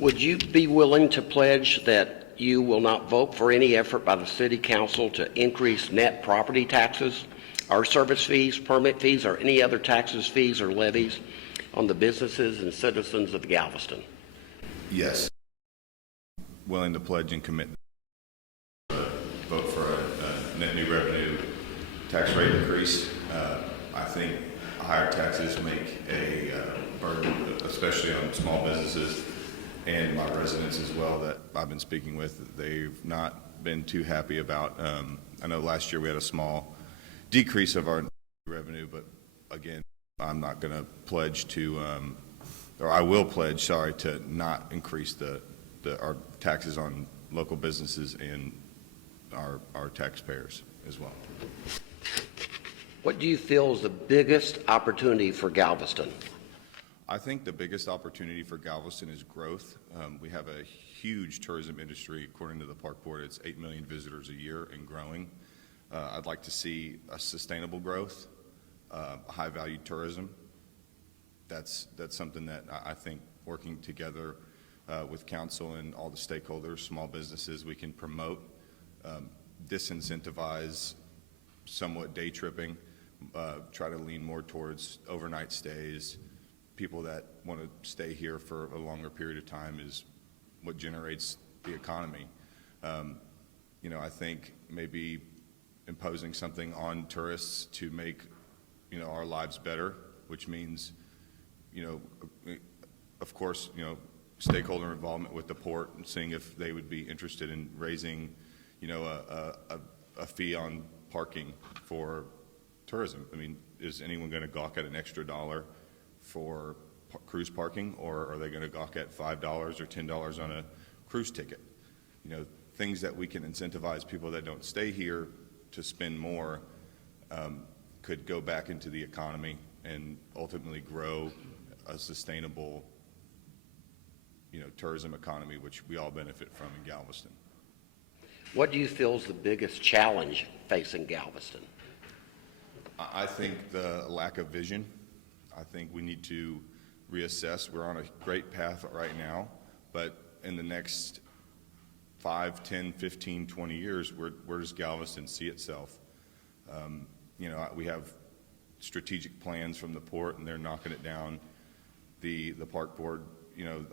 Would you be willing to pledge that you will not vote for any effort by the City Council to increase net property taxes, or service fees, permit fees, or any other taxes, fees, or levies on the businesses and citizens of Galveston? Yes. Willing to pledge and commit to vote for a net new revenue tax rate increase. I think higher taxes make a burden, especially on small businesses and my residents as well that I've been speaking with. They've not been too happy about. I know last year we had a small decrease of our revenue, but again, I'm not going to pledge to, or I will pledge, sorry, to not increase our taxes on local businesses and our taxpayers as well. What do you feel is the biggest opportunity for Galveston? I think the biggest opportunity for Galveston is growth. We have a huge tourism industry. According to the Park Board, it's 8 million visitors a year and growing. I'd like to see a sustainable growth, high-value tourism. That's something that I think working together with council and all the stakeholders, small businesses, we can promote, disincentivize somewhat day tripping, try to lean more towards overnight stays. People that want to stay here for a longer period of time is what generates the economy. I think maybe imposing something on tourists to make, our lives better, which means, of course, stakeholder involvement with the port and seeing if they would be interested in raising, a fee on parking for tourism. I mean, is anyone going to gawk at an extra $1 for cruise parking, or are they going to gawk at $5 or $10 on a cruise ticket? Things that we can incentivize people that don't stay here to spend more could go back into the economy and ultimately grow a sustainable, tourism economy, which we all benefit from in Galveston. What do you feel is the biggest challenge facing Galveston? I think the lack of vision. I think we need to reassess. We're on a great path right now, but in the next 5, 10, 15, 20 years, where does Galveston see itself? We have strategic plans from the port, and they're knocking it down. The Park Board,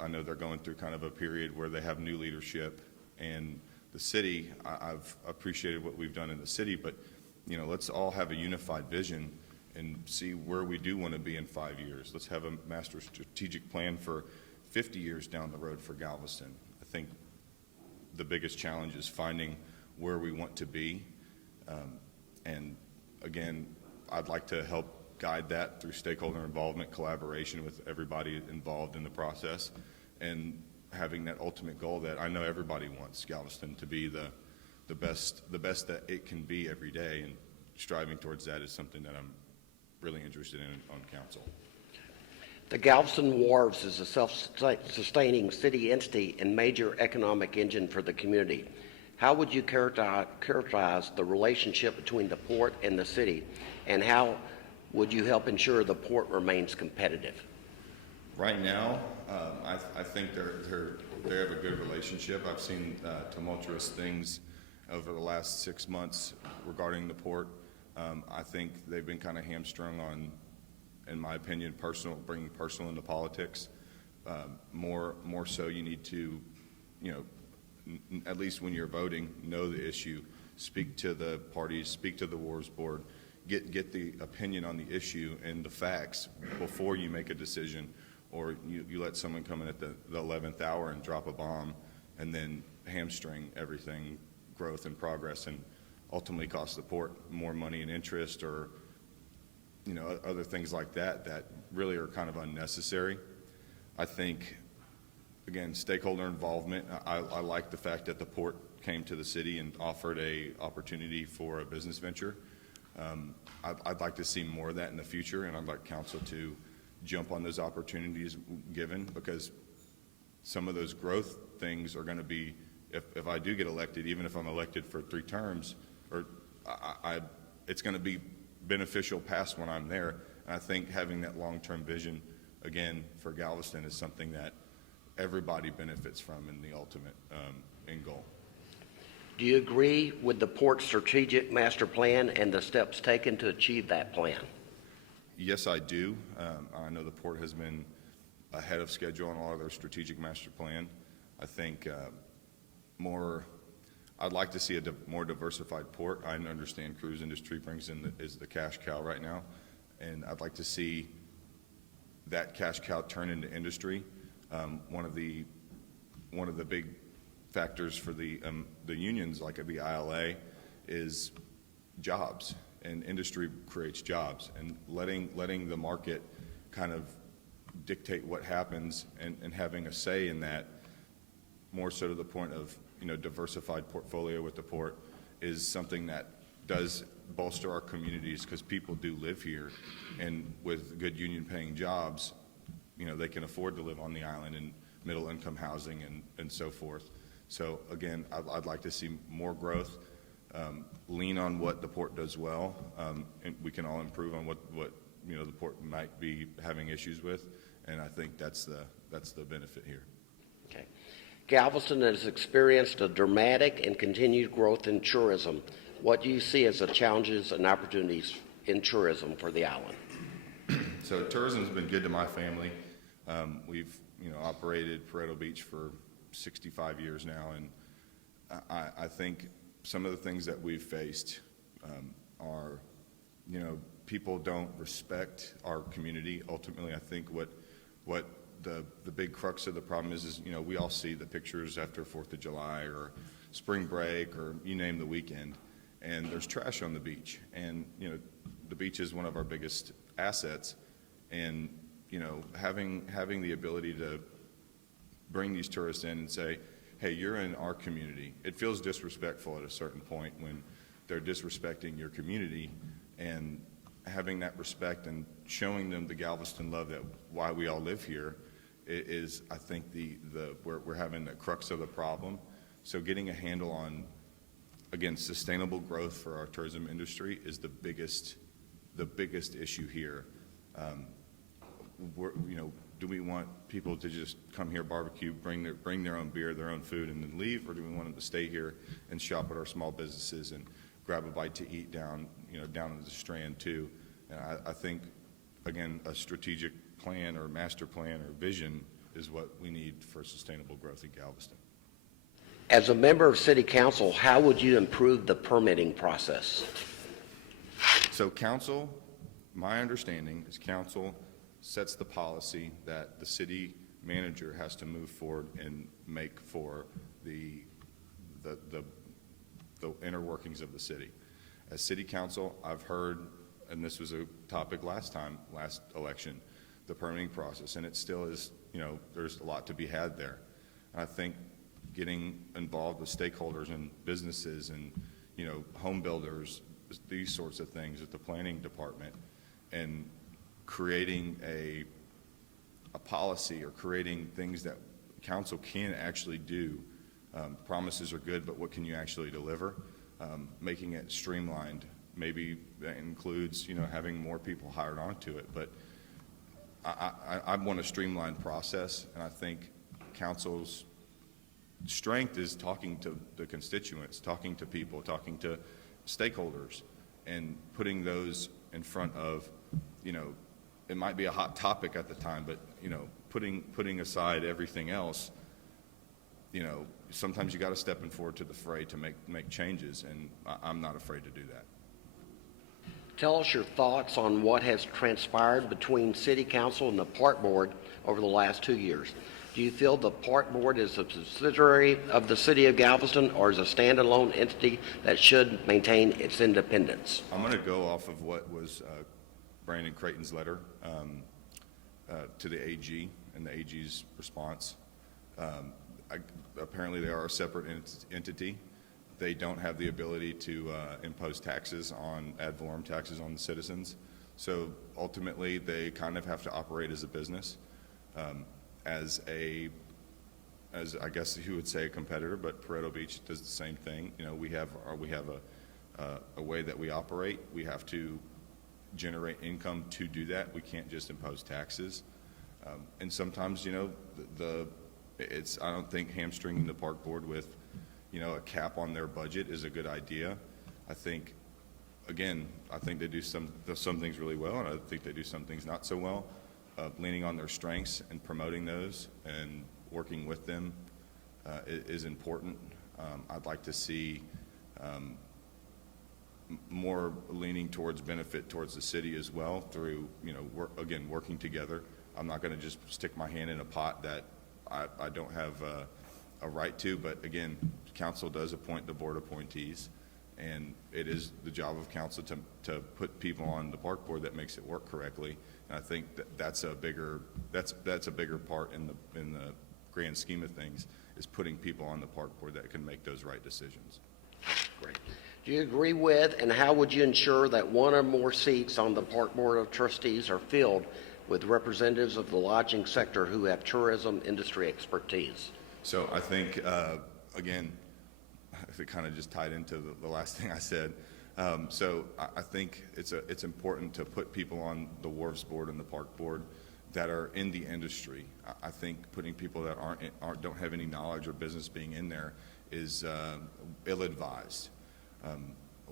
I know they're going through kind of a period where they have new leadership, and the city, I've appreciated what we've done in the city, but let's all have a unified vision and see where we do want to be in 5 years. Let's have a master strategic plan for 50 years down the road for Galveston. I think the biggest challenge is finding where we want to be. And again, I'd like to help guide that through stakeholder involvement, collaboration with everybody involved in the process, and having that ultimate goal that I know everybody wants Galveston to be the best that it can be every day, and striving towards that is something that I'm really interested in on council. The Galveston Wharves is a self-sustaining city entity and major economic engine for the community. How would you characterize the relationship between the port and the city, and how would you help ensure the port remains competitive? Right now, I think they have a good relationship. I've seen tumultuous things over the last 6 months regarding the port. I think they've been kind of hamstrung on, in my opinion, bringing personal into politics. More so, you need to, at least when you're voting, know the issue, speak to the parties, speak to the Wharves Board, get the opinion on the issue and the facts before you make a decision, or you let someone come in at the 11th hour and drop a bomb and then hamstring everything, growth and progress, and ultimately cost the port more money and interest, or other things like that really are kind of unnecessary. I think, again, stakeholder involvement. I like the fact that the port came to the city and offered a opportunity for a business venture. I'd like to see more of that in the future, and I'd like council to jump on those opportunities given, because some of those growth things are going to be, if I do get elected, even if I'm elected for 3 terms, or it's going to be beneficial past when I'm there. And I think having that long-term vision, again, for Galveston is something that everybody benefits from in the ultimate end goal. Do you agree with the port's strategic master plan and the steps taken to achieve that plan? Yes, I do. I know the port has been ahead of schedule on all of their strategic master plan. I think I'd like to see a more diversified port. I understand cruise industry is the cash cow right now, and I'd like to see that cash cow turn into industry. One of the big factors for the unions, like the ILA, is jobs, and industry creates jobs, and letting the market kind of dictate what happens and having a say in that, more so to the point of diversified portfolio with the port, is something that does bolster our communities, because people do live here, and with good union paying jobs, they can afford to live on the island in middle income housing and so forth. So again, I'd like to see more growth, lean on what the port does well, and we can all improve on what the port might be having issues with, and I think that's the benefit here. Okay. Galveston has experienced a dramatic and continued growth in tourism. What do you see as the challenges and opportunities in tourism for the island? So tourism has been good to my family. We've operated Porretto Beach for 65 years now, and I think some of the things that we've faced are, people don't respect our community. Ultimately, I think what the big crux of the problem is we all see the pictures after 4th of July or spring break or you name the weekend, and there's trash on the beach, and the beach is one of our biggest assets, and having the ability to bring these tourists in and say, hey, you're in our community. It feels disrespectful at a certain point when they're disrespecting your community, and having that respect and showing them the Galveston love, that why we all live here, is I think we're having the crux of the problem. So getting a handle on, again, sustainable growth for our tourism industry is the biggest issue here. Do we want people to just come here, barbecue, bring their own beer, their own food, and then leave, or do we want them to stay here and shop at our small businesses and grab a bite to eat down in the Strand too? And I think, again, a strategic plan or master plan or vision is what we need for sustainable growth in Galveston. As a member of City Council, how would you improve the permitting process? So council, my understanding is council sets the policy that the city manager has to move forward and make for the inner workings of the city. As city council, I've heard, and this was a topic last election, the permitting process, and it still is, there's a lot to be had there. And I think getting involved with stakeholders and businesses and, home builders, these sorts of things at the planning department, and creating a policy or creating things that council can actually do. Promises are good, but what can you actually deliver? Making it streamlined. Maybe that includes, having more people hired onto it, but I want a streamlined process, and I think council's strength is talking to the constituents, talking to people, talking to stakeholders, and putting those in front of, it might be a hot topic at the time, but, putting aside everything else, sometimes you got to step forward to the fray to make changes, and I'm not afraid to do that. Tell us your thoughts on what has transpired between City Council and the Port Board over the last 2 years. Do you feel the Port Board is a subsidiary of the City of Galveston, or is a standalone entity that should maintain its independence? I'm going to go off of what was Brandon Creighton's letter to the AG and the AG's response. Apparently they are a separate entity. They don't have the ability to impose taxes ad valorem taxes on the citizens. So ultimately they kind of have to operate as a business, as I guess you would say a competitor, but Porretto Beach does the same thing. We have a way that we operate. We have to generate income to do that. We can't just impose taxes. And sometimes, I don't think hamstringing the park board with, a cap on their budget is a good idea. I think, again, they do some things really well, and I think they do some things not so well. Leaning on their strengths and promoting those and working with them is important. I'd like to see more leaning towards benefit towards the city as well through, working together. I'm not going to just stick my hand in a pot that I don't have a right to, but again, council does appoint the board appointees, and it is the job of council to put people on the park board that makes it work correctly. And I think that's a bigger part in the grand scheme of things, is putting people on the park board that can make those right decisions. Great. Do you agree with, and how would you ensure that one or more seats on the Park Board of Trustees are filled with representatives of the lodging sector who have tourism industry expertise? So I think, again, it kind of just tied into the last thing I said. So I think it's important to put people on the Wharves Board and the Park Board that are in the industry. I think putting people that don't have any knowledge or business being in there is ill-advised.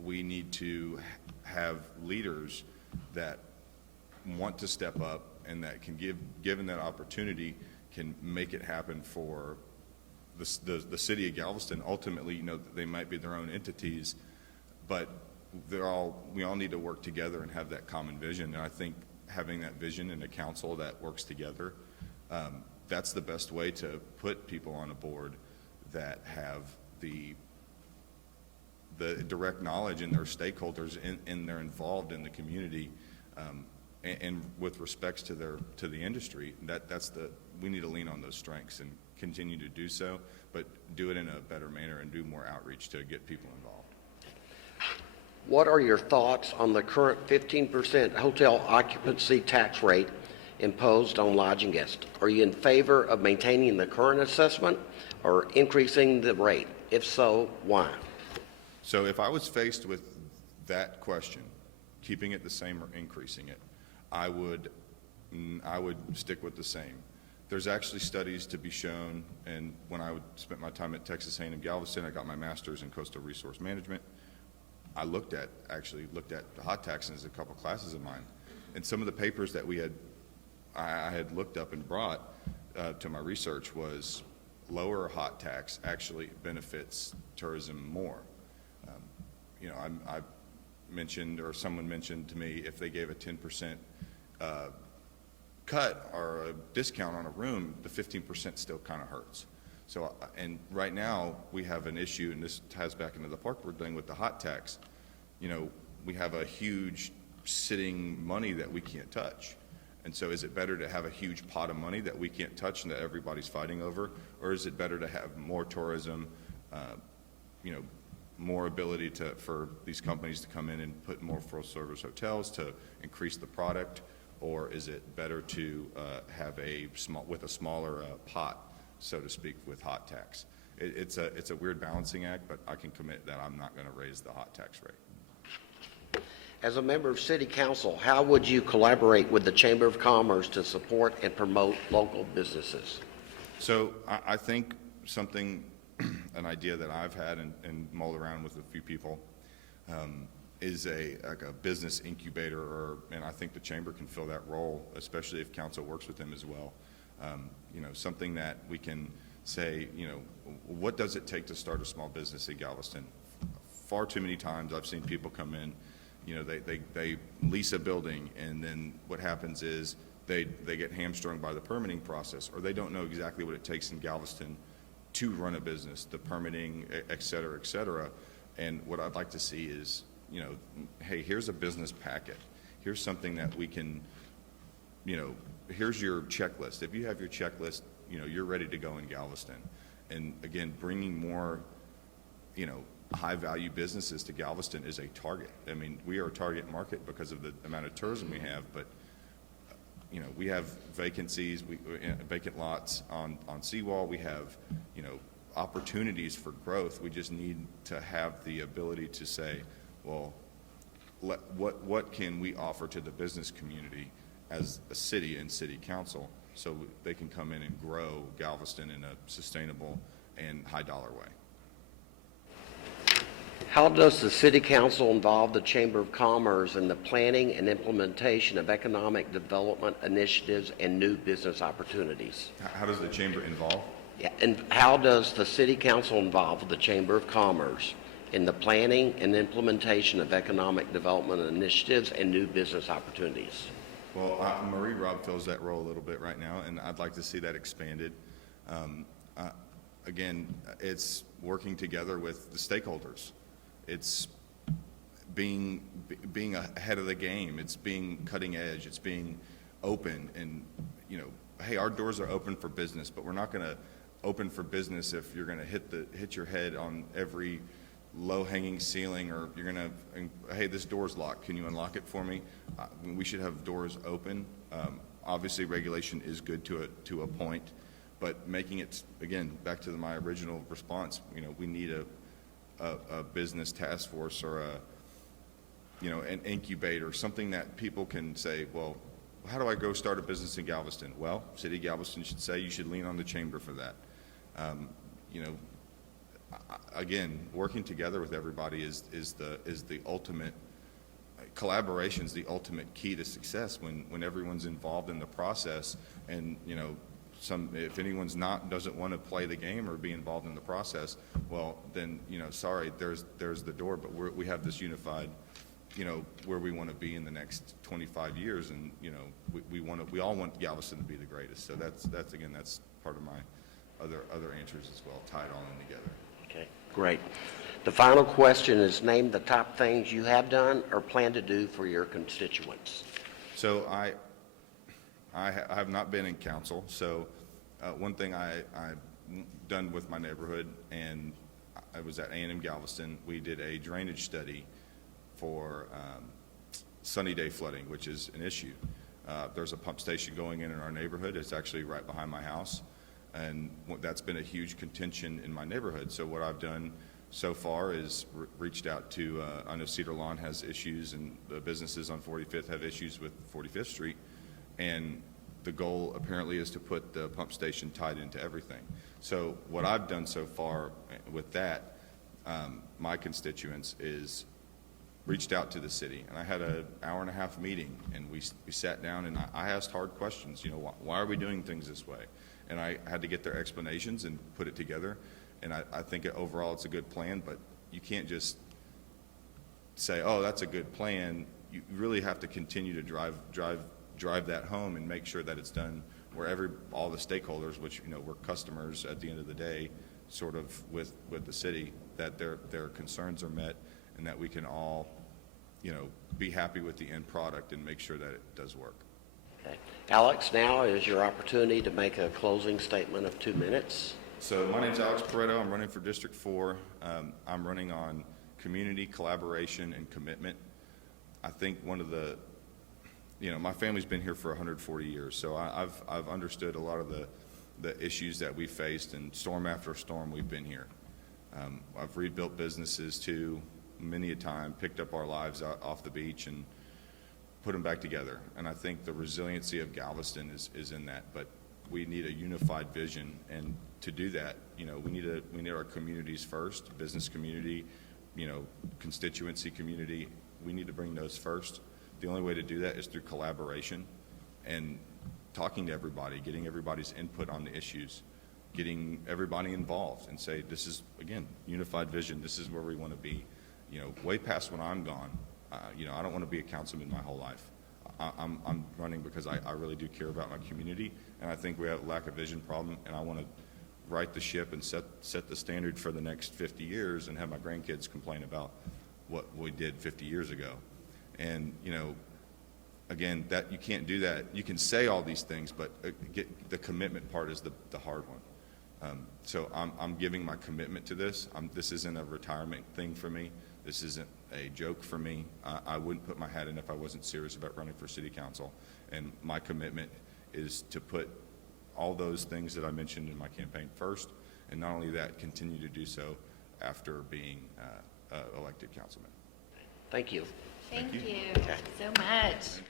We need to have leaders that want to step up and that can given that opportunity, can make it happen for the city of Galveston. Ultimately, they might be their own entities, but we all need to work together and have that common vision. And I think having that vision in a council that works together, that's the best way to put people on a board that have the direct knowledge and their stakeholders and they're involved in the community, and with respects to the industry. We need to lean on those strengths and continue to do so, but do it in a better manner and do more outreach to get people involved. What are your thoughts on the current 15% hotel occupancy tax rate imposed on lodging guests? Are you in favor of maintaining the current assessment or increasing the rate? If so, why? So if I was faced with that question, keeping it the same or increasing it, I would stick with the same. There's actually studies to be shown, and when I spent my time at Texas A&M Galveston, I got my master's in coastal resource management. I actually looked at the hot taxes in a couple classes of mine, and some of the papers that I had looked up and brought to my research was lower hot tax actually benefits tourism more. I mentioned, or someone mentioned to me, if they gave a 10% cut or a discount on a room, the 15% still kind of hurts. So, and right now we have an issue, and this ties back into the park board thing with the hot tax. We have a huge sitting money that we can't touch. And so is it better to have a huge pot of money that we can't touch and that everybody's fighting over? Or is it better to have more tourism, more ability for these companies to come in and put more full service hotels to increase the product? Or is it better to have a smaller pot, so to speak, with hot tax? It's a weird balancing act, but I can commit that I'm not going to raise the hot tax rate. As a member of City Council, how would you collaborate with the Chamber of Commerce to support and promote local businesses? So I think an idea that I've had and mulled around with a few people is like a business incubator, and I think the Chamber can fill that role, especially if council works with them as well. Something that we can say, what does it take to start a small business in Galveston? Far too many times I've seen people come in, they lease a building, and then what happens is they get hamstrung by the permitting process, or they don't know exactly what it takes in Galveston to run a business, the permitting, et cetera, et cetera. And what I'd like to see is, hey, here's a business packet. Here's something that we can, here's your checklist. If you have your checklist, you're ready to go in Galveston. And again, bringing more, high-value businesses to Galveston is a target. I mean, we are a target market because of the amount of tourism we have, but we have vacancies, vacant lots on Seawall. We have, opportunities for growth. We just need to have the ability to say, well, what can we offer to the business community as a city and city council so they can come in and grow Galveston in a sustainable and high dollar way. How does the City Council involve the Chamber of Commerce in the planning and implementation of economic development initiatives and new business opportunities? How does the chamber involve? Yeah, and how does the City Council involve the Chamber of Commerce in the planning and implementation of economic development initiatives and new business opportunities? Well, Marie Robb fills that role a little bit right now, and I'd like to see that expanded. Again, it's working together with the stakeholders. It's being ahead of the game. It's being cutting edge. It's being open. And, you know, hey, our doors are open for business, but we're not going to open for business if you're going to hit your head on every low-hanging ceiling, or you're going to, hey, this door's locked. Can you unlock it for me? We should have doors open. Obviously, regulation is good to a point, but making it, again, back to my original response, you know, we need a business task force or an incubator, something that people can say, well, how do I go start a business in Galveston? Well, City of Galveston should say you should lean on the chamber for that. Again, working together with everybody is the ultimate. Collaboration is the ultimate key to success when everyone's involved in the process. And if anyone's doesn't want to play the game or be involved in the process, well, then sorry, there's the door. But we have this unified, where we want to be in the next 25 years, and we all want Galveston to be the greatest. So that's part of my other answers as well, tied all in together. Okay, great. The final question is, name the top things you have done or plan to do for your constituents. So I have not been in council. So one thing I've done with my neighborhood, and I was at A&M Galveston, we did a drainage study for sunny day flooding, which is an issue. There's a pump station going in our neighborhood. It's actually right behind my house. And that's been a huge contention in my neighborhood. So what I've done so far is reached out to, I know Cedar Lawn has issues, and the businesses on 45th have issues with 45th Street. And the goal apparently is to put the pump station tied into everything. So what I've done so far with that, my constituents, is reached out to the city. And I had an hour-and-a-half meeting, and we sat down, and I asked hard questions. Why are we doing things this way? And I had to get their explanations and put it together. And I think overall it's a good plan, but you can't just say, oh, that's a good plan. You really have to continue to drive that home and make sure that it's done where all the stakeholders, which we're customers at the end of the day, sort of with the city, that their concerns are met, and that we can all be happy with the end product and make sure that it does work. Okay. Alex, now is your opportunity to make a closing statement of 2 minutes. So my name's Alex Porretto. I'm running for District 4. I'm running on community, collaboration, and commitment. I think one of the, my family's been here for 140 years, so I've understood a lot of the issues that we faced, and storm after storm we've been here. I've rebuilt businesses too, many a time, picked up our lives off the beach and put them back together. And I think the resiliency of Galveston is in that, but we need a unified vision. And to do that, we need our communities first, business community, constituency community. We need to bring those first. The only way to do that is through collaboration and talking to everybody, getting everybody's input on the issues, getting everybody involved, and say, this is, again, unified vision. This is where we want to be, way past when I'm gone. I don't want to be a councilman my whole life. I'm running because I really do care about my community, and I think we have a lack of vision problem, and I want to right the ship and set the standard for the next 50 years and have my grandkids complain about what we did 50 years ago. And, again, that you can't do that. You can say all these things, but the commitment part is the hard one. So I'm giving my commitment to this. This isn't a retirement thing for me. This isn't a joke for me. I wouldn't put my hat in if I wasn't serious about running for city council. And my commitment is to put all those things that I mentioned in my campaign first, and not only that, continue to do so after being elected councilman. Thank you. Thank you you. so much.